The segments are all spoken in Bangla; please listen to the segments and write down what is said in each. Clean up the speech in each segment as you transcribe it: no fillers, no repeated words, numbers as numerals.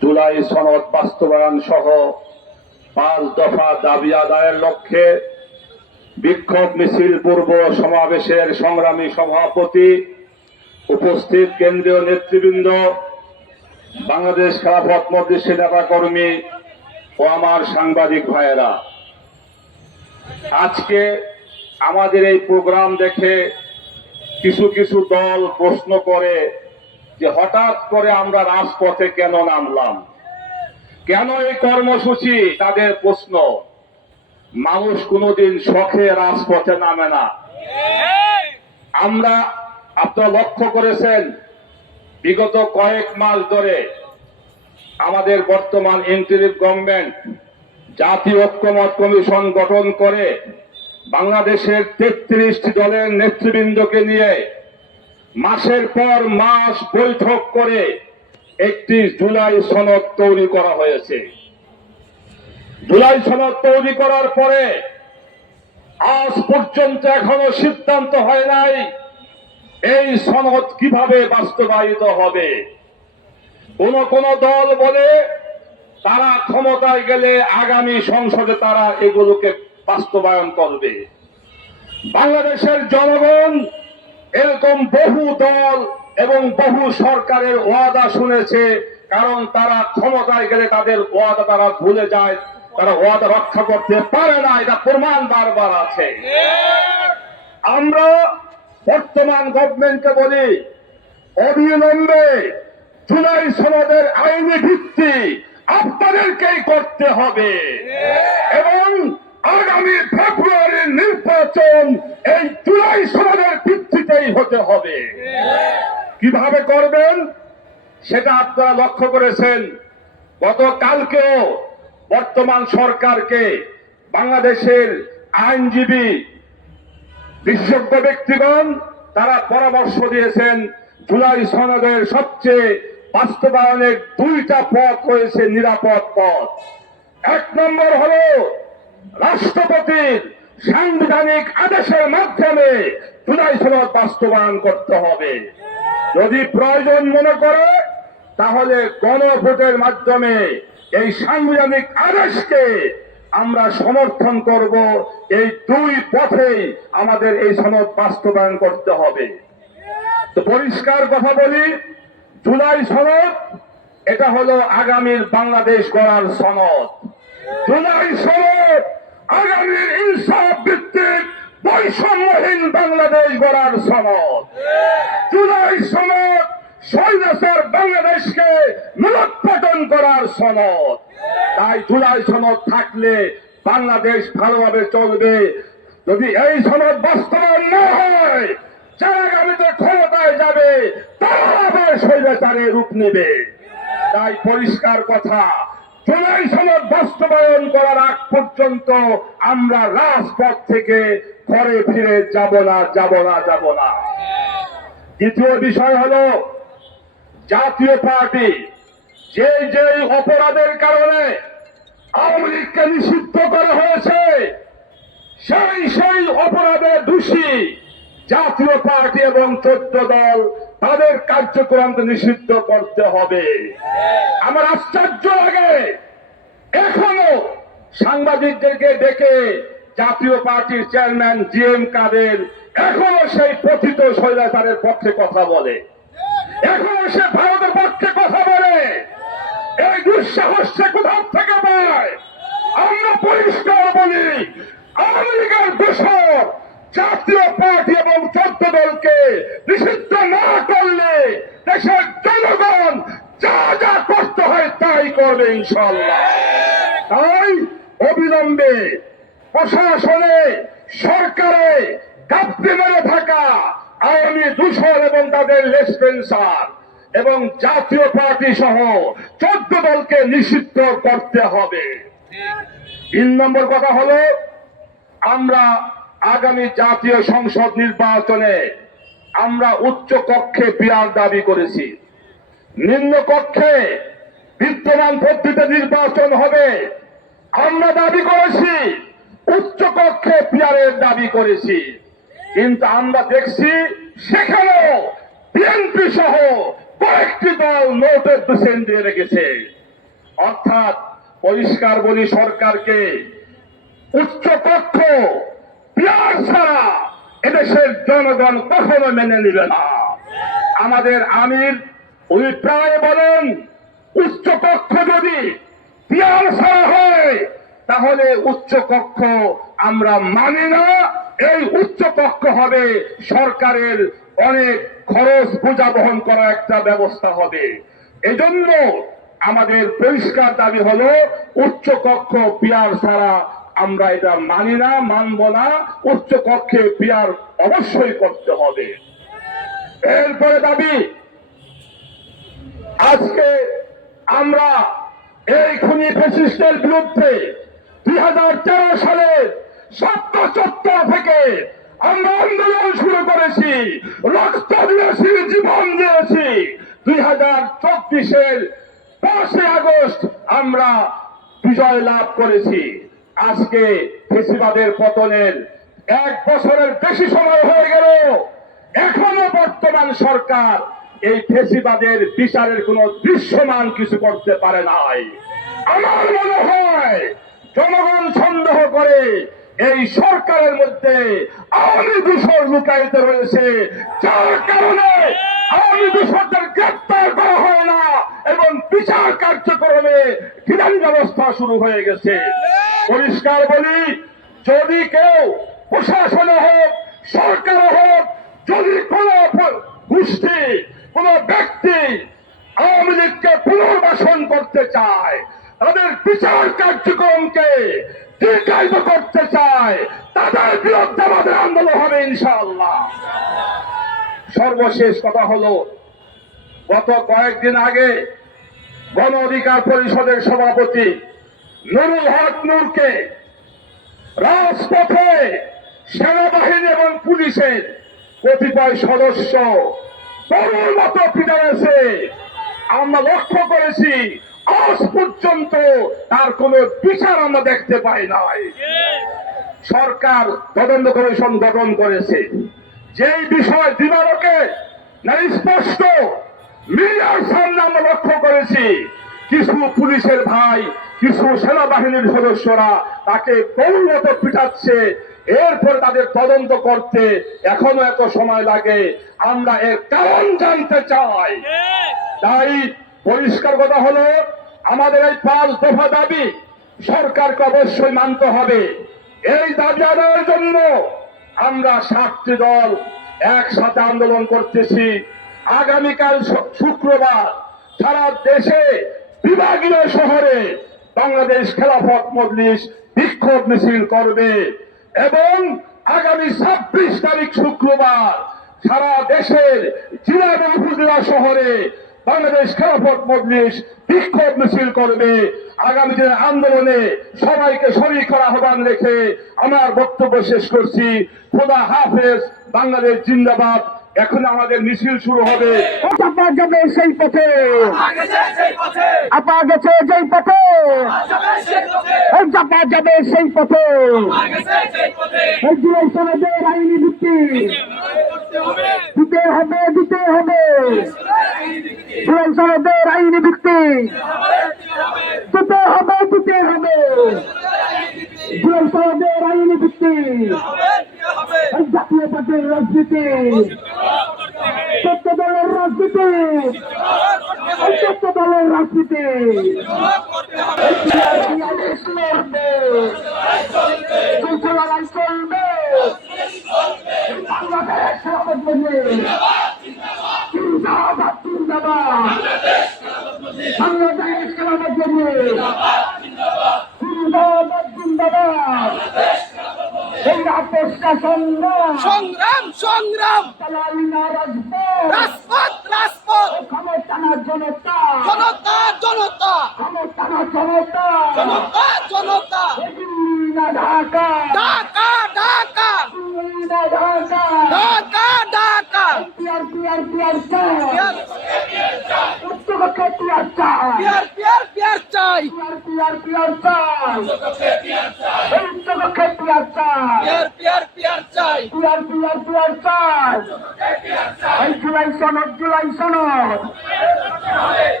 জুলাই সনদ বাস্তবায়ন সহ 5 দফা দাবি আদায়ের লক্ষ্যে বিক্ষোভ মিছিল পূর্ব সমাবেশের সংগ্রামী সভাপতি, উপস্থিত কেন্দ্রীয় নেতৃবৃন্দ, বাংলাদেশ খেলাফত মজলিসের নেতাকর্মী ও আমার সাংবাদিক ভাইয়েরা, আজকে আমাদের এই প্রোগ্রাম দেখে কিছু কিছু দল প্রশ্ন করে যে হঠাৎ করে আমরা রাজপথে কেন নামলাম, কেন এই কর্মসূচি? তাদের প্রশ্ন। মানুষ কোনোদিন শখে রাজপথে নামে না। আমরা, আপনারা লক্ষ্য করেছেন, বিগত কয়েক মাস ধরে আমাদের বর্তমান ইন্টারিম গভর্নমেন্ট জাতীয় ঐক্যমত কমিশন গঠন করে বাংলাদেশের 33টি দলের নেতৃবৃন্দকে নিয়ে মাসের পর মাস বৈঠক করে একটি জুলাই সনদ তৈরি করা হয়েছে। জুলাই সনদ তৈরি করার পরে আজ পর্যন্ত এখনো সিদ্ধান্ত হয় নাই এই সনদ কিভাবে বাস্তবায়িত হবে। কোন দল বলে তারা ক্ষমতায় গেলে আগামী সংসদে তারা এগুলোকে বাস্তবায়ন করবে। বাংলাদেশের জনগণ এরকম বহু দল এবং বহু সরকারের ওয়াদা শুনেছে, কারণ তারা ক্ষমতায় গেলে তাদের ওয়াদা তারা ভুলে যায়, তারা ওয়াদা রক্ষা করতে পারে না, এটা প্রমাণ বারবার আছে। আমরা বর্তমান গভর্নমেন্টকে বলি, অবিলম্বে জুলাই সনদের আইনি ভিত্তি আপনাদেরকেই করতে হবে এবং আগামী ফেব্রুয়ারির নির্বাচন এই জুলাই সনদের ভিত্তিতেই হতে হবে। কিভাবে করবেন সেটা আপনারা লক্ষ্য করেছেন। গতকালকেও বর্তমান সরকারকে বাংলাদেশের আইনজীবী বিশেষজ্ঞ ব্যক্তিগণ তারা পরামর্শ দিয়েছেন, জুলাই সনদের সবচেয়ে বাস্তবায়নের 2টা পথ রয়েছে, নিরাপদ পথ। 1 নম্বর হল রাষ্ট্রপতির সাংবিধানিক আদেশের মাধ্যমে জুলাই সনদ বাস্তবায়ন করতে হবে। যদি প্রয়োজন মনে করে তাহলে গণভোটের মাধ্যমে এই সাংবিধানিক আদেশকে আমরা সমর্থন করব। এই 2 পথেই আমাদের এই সনদ বাস্তবায়ন করতে হবে। তো পরিষ্কার কথা বলি, জুলাই সনদ এটা হলো আগামীর বাংলাদেশ গড়ার সনদ। জুলাই সনদ আগামীর ইনসাফ ভিত্তিক বৈষম্যহীন বাংলাদেশ গড়ার সনদ। জুলাই সনদ স্বৈরাচার বাংলাদেশকে মূলোৎপাটন করার সনদ। তাই জুলাই সনদ থাকলে বাংলাদেশ ভালোভাবে চলবে। যদি এই সনদ বাস্তবায়ন না হয়, যারা আগামীতে ক্ষমতায় যাবে তারা আবার স্বৈরাচারের রূপ নেবে। তাই পরিষ্কার কথা, জুলাই সনদ বাস্তবায়ন করার আগ পর্যন্ত আমরা রাজপথ থেকে ঘরে ফিরে যাব না। দ্বিতীয় বিষয় হল, জাতীয় পার্টি যে অপরাধের কারণে আওয়ামী লীগকে নিষিদ্ধ করা হয়েছে, সেই অপরাধে দোষী জাতীয় পার্টি এবং 14 দল তাদের কার্যক্রমকে নিষিদ্ধ করতে হবে। আমার আশ্চর্য লাগে, এখনো সাংবাদিকদেরকে ডেকে জাতীয় পার্টির চেয়ারম্যান জিএম কাদের এখনো সেই পতিত স্বৈরাচারের পক্ষে কথা বলে, এখনো সে ভারতের পক্ষে কথা বলে। এই দুঃসাহস সে কোথাও থেকে পায়? আমরা পরিষ্কার বলি, আওয়ামী লীগের দোষর জাতীয় পার্টি এবং 14 দলকে নিষিদ্ধ না করলে দেশের জনগণ যা করতে হয় তাই করবে ইনশাআল্লাহ। তাই অবিলম্বে প্রশাসনে, সরকারে গাপ্পি মেরে থাকা আওয়ামী দোষর এবং তাদের লেসপেন্সার এবং জাতীয় পার্টি সহ 14 দলকে নিষিদ্ধ করতে হবে। 3 নম্বর কথা হলো, আমরা আগামী জাতীয় সংসদ নির্বাচনে আমরা উচ্চ কক্ষে পিয়ার দাবি করেছি, নিম্ন কক্ষে বিদ্যমান পদ্ধতিতে নির্বাচন হবে। আমরা দাবি করেছি, উচ্চ কক্ষে পিয়ারের দাবি করেছি, কিন্তু আমরা দেখছি সেখানেও বিএনপি সহ কয়েকটি দল নোটের দোষেন দিয়ে রেখেছে। অর্থাৎ পরিষ্কার বলি সরকারকে, উচ্চকক্ষ পিয়ার ছাড়া এদেশের জনগণ কখনো মেনে নিবে না। আমাদের আমির উনি প্রায় বলেন, উচ্চকক্ষ যদি পিয়ার ছাড়া হয় তাহলে উচ্চকক্ষ আমরা মানি না, এই উচ্চকক্ষ হবে সরকারের অনেক খরচ বোঝা বহন করা একটা ব্যবস্থা হবে। এজন্য আমাদের পরিষ্কার দাবি হলো, উচ্চকক্ষ পিয়ার ছাড়া আমরা এটা মানি না, মানব না। উচ্চকক্ষে পিয়ার অবশ্যই করতে হবে। এরপরে দাবি, আজকে আমরা এই খুনি ফ্যাসিস্টের বিরুদ্ধে 2013 সালের ৭৭ থেকে আমরা আন্দোলন শুরু করেছি, রক্ত দিয়েছি, জীবন দিয়েছি। 2024-এর 5 আগস্ট আমরা বিজয় লাভ করেছি। আজকে ফ্যাসিবাদের পতনের 1 বছরের বেশি সময় হয়ে গেল, এখনো বর্তমান সরকার এই ফ্যাসিবাদের বিচারের কোন দৃশ্যমান কিছু করতে পারে নাই। আমার মনে হয় জনগণ সন্দেহ করে এই সরকারের মধ্যে আওয়ামী দূষর লুকায়িত রয়েছে, যার কারণে আওয়ামী দূষরদের গ্রেপ্তার করা হয় না এবং বিচার কার্যক্রমে ঢিলামি ব্যবস্থা শুরু হয়ে গেছে। পরিষ্কার বলি, যদি কেউ প্রশাসনে হোক, সরকারে হোক, যদি কোন গোষ্ঠী, কোন ব্যক্তি আওয়ামী লীগকে পুনর্বাসন করতে চায়, তাদের বিচার কার্যক্রমকে দীর্ঘায়িত করতে চায়, তাদের বিরুদ্ধে আমাদের আন্দোলন হবে ইনশাআল্লাহ। সর্বশেষ কথা হলো, গত কয়েকদিন আগে গণ অধিকার পরিষদের সভাপতি নুরুল হক নূরকে রাজপথে সেনাবাহিনী এবং পুলিশের কতিপয় সদস্য তরুর মতো পিটাইছে। আমরা লক্ষ্য করেছি, আজ পর্যন্ত তার কোনো বিচার আমরা দেখতে পাই নাই। সরকার তদন্ত কমিশন গঠন করেছে, যেই বিষয় দিবালোকে না স্পষ্ট মিডিয়ার সামনে আমরা লক্ষ্য করেছি, কিছু পুলিশের ভাই, কিছু সেনাবাহিনীর সদস্যরা তাকে তরুর মতো পিটাচ্ছে। এরপর তাদের তদন্ত করতে এখনো এত সময় লাগে। আমরা এর কারণ জানতে চাই। তাই পরিষ্কার কথা হলো, আমাদের এই 5 দফা দাবি সরকারকে অবশ্যই মানতে হবে। এই দাবি আদায়ের জন্য আমরা 7টি দল একসাথে আন্দোলন করতেছি। আগামীকাল শুক্রবার সারা দেশে বিভাগীয় শহরে বাংলাদেশ খেলাফত মজলিস বিক্ষোভ মিছিল করবে এবং আগামী 26 তারিখ শুক্রবার সারা দেশের জেলা এবং উপজেলা শহরে বাংলাদেশ খেলাফত মজলিস বিক্ষোভ মিছিল করবে। আগামী দিনের আন্দোলনে সবাইকে শরীক করা আহ্বান রেখে আমার বক্তব্য শেষ করছি। খোদা হাফেজ, বাংলাদেশ জিন্দাবাদ। এখন আমাদের মিছিল শুরু হবে। আপা যাবে সেই পথে, আপা গেছে যেই পথে, চাপা যাবে সেই পথে। এই জুলাই সনদের আইনি ভিত্তি দিতে হবে, দিতে হবে। জুলাই সনদের আইনি ভিত্তি দিতে হবে, দিতে হবে। জুলাই সনদের আইনি ভিত্তি এই জাতীয় পার্টির রাজনীতি, 14 দলের রাজনীতি, 14 দলের রাজনীতি চলবে। বাংলাদেশ জিন্দাবাদ, জিন্দাবাদ। বাংলাদেশ জিন্দাবাদ, জিন্দাবাদ। এই রাজপথটা সংগ্রাম, সংগ্রাম, চালালি না রাজপথ, রাজপথ, রাজপথ, ক্ষমতা না জনতা, জনতা, জনতা, ক্ষমতা না জনতা, জনতা, জনতা, দিল্লি না ঢাকা, ঢাকা, ঢাকা, দিল্লি না Dhaka, Dhaka, Dhaka, PR PR PR চাই, পিয়ার, উচ্চকক্ষে পিয়ার চাই, পিয়ার, পিয়ার, পিয়ার চাই, পিয়ার পিয়ার পিয়ার চাই, উচ্চকক্ষে পিয়ার চাই, পিয়ার, পিয়ার, পিয়ার চাই, পিয়ার পিয়ার পিয়ার চাই। এই জুলাই সনদ, জুলাই সনদ,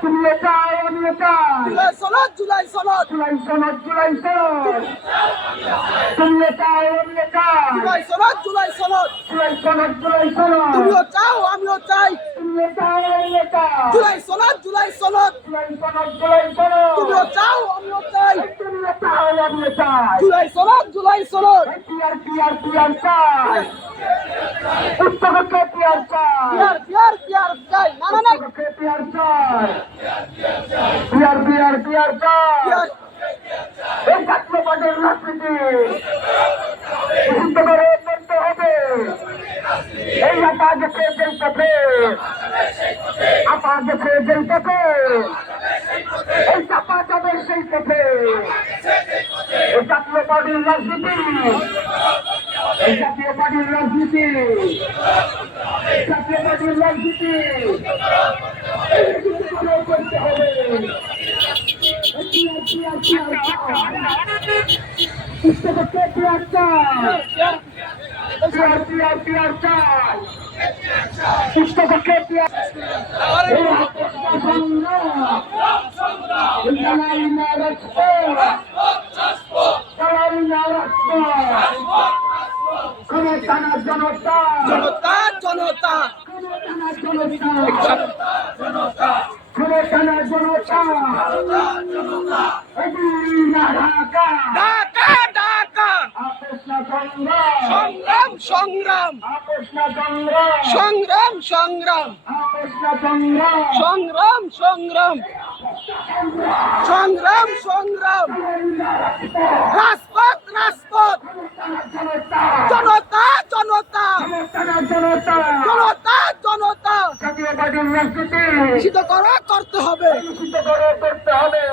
তুমিও চাই, আমিও চাই। জুলাই সনদ জুলাই সনদ জুলাই সনদ জুলাই সনদ তুমিও চাও আমিও চাই জুলাই সনদ জুলাই সনদ জুলাই সনদ জুলাই সনদ তুমিও চাও আমিও চাই তুমিও চাও আমিও চাই জুলাই সনদ জুলাই সনদ জুলাই সনদ জুলাই সনদ তুমিও চাও আমিও চাই তুমিও চাও আমিও চাই জুলাই সনদ জুলাই সনদ পিয়ার চাই উচ্চকক্ষে পিয়ার চাই পিয়ার চাই না না না উচ্চকক্ষে পিয়ার চাই পিয়ার চাই পিয়ার এই জাতীয় পার্টির রাজনীতি নিষিদ্ধ করে করতে হবে এই আটা দেখে যেতে আপা দেখে যেতে এই চাপা যাবে সেই পথে এই জাতীয় পার্টির রাজনীতি এই জাতীয় পার্টির রাজনীতি জাতীয় পার্টির রাজনীতি করতে হবে পুস্তককে পিয়ার চাই পিয়ার চাই পুস্তককে পিয়ার জনতা জনতা জনতা জনতা ঢাকা ঢাকা সংগ্রাম সংগ্রাম সংগ্রাম সংগ্রাম সংগ্রাম সংগ্রাম সংগ্রাম সংগ্রাম রাজপথ রাজপথ জনতা জনতা জনতা জনতা নিষিদ্ধ করা করতে হবে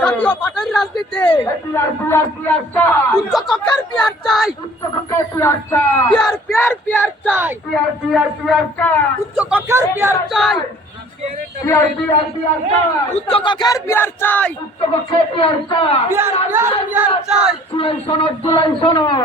জাতীয় পার্টির রাজনীতি উচ্চ কক্ষের পিয়ার চাই পিয়ার চাই উচ্চ কক্ষের পিয়ার চাই উচ্চ কক্ষের পিয়ার চাই পিয়ার চাই জুলাই সনদ